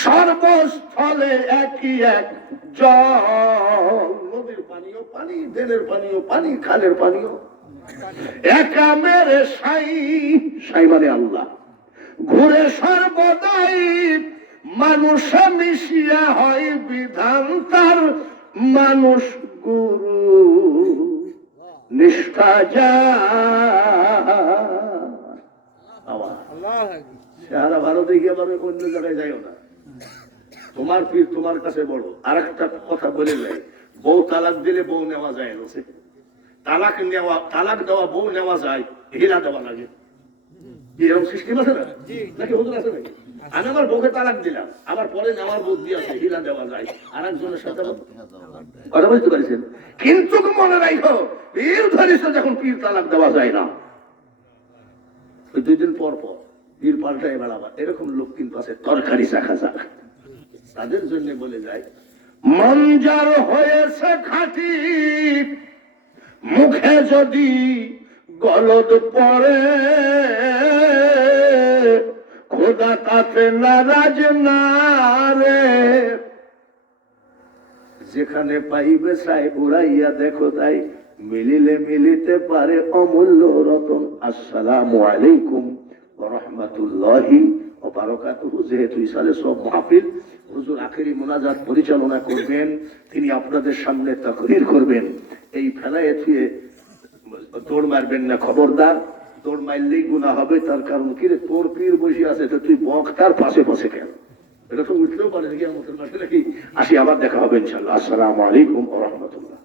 সর্বস্থলে একই এক জল। নদীর পানিও পানি পানিও পানি, খালের একা মেরে সাই মানে আল্লাহ। ঘুরে সর্বদাই মানুষে মিশিয়া হয় বিধান তার মানুষ গুরু। নিষ্ঠা যা সারা ভারতে গিয়ে আবার অন্য জায়গায় যাইও না। তোমার পীর তোমার কাছে বড়। আর একটা কথা বলে যায় বউ তালাক দিলে বউ নেওয়া যায় না। তালাক নেওয়া তালাক দেওয়া বউ নেওয়া যায় হিলা দেওয়া লাগে। এরকম সিস্টেম আছে না? নাকি হুজুর আছে নাকি? আমি আমার বউকে তালাক দিলাম। আবার পরে নেওয়ার বুদ্ধি আছে হিলা দেওয়া যায়। আর একজনের সাথে কথা বুঝতে পারছেন। কিন্তু মনে রাখো পীর ধরিস যখন পীর তালাক দেওয়া যায় না। দুই দিন পর পর। পীর পাল্টায় বেড়াবার এরকম লোক কিন্তু আছে, তরকারি শাখা শাখা তাদের জন্য বলে যায়, মঞ্জার হয়েছে খাঁটি মুখে যদি গলদ পড়ে, খোদা তাতে নারাজ না রে। যেখানে পাইবে সাই, উড়াইয়া দেখো তাই, মিলিলে মিলিতে পারে অমূল্য রতন। আসসালামু আলাইকুম। যেহেতু সব আখেরি মোনাজাত পরিচালনা করবেন, তিনি আপনাদের সামনে তাকরির করবেন। এই ফেলায় থুয়ে দৌড় মারবেন না খবরদার। দৌড় মারলেই গুণা হবে, তার কারণ কি রে? তোর পীর বসে আছে, তো তুই বক্তার পাশে বসে কেন? এটা তো উঠলেও পারে মাঠে নাকি আসি আবার দেখা হবে ইনশাল্লাহ আসসালামু আলাইকুম রাহমাতুল্লাহ।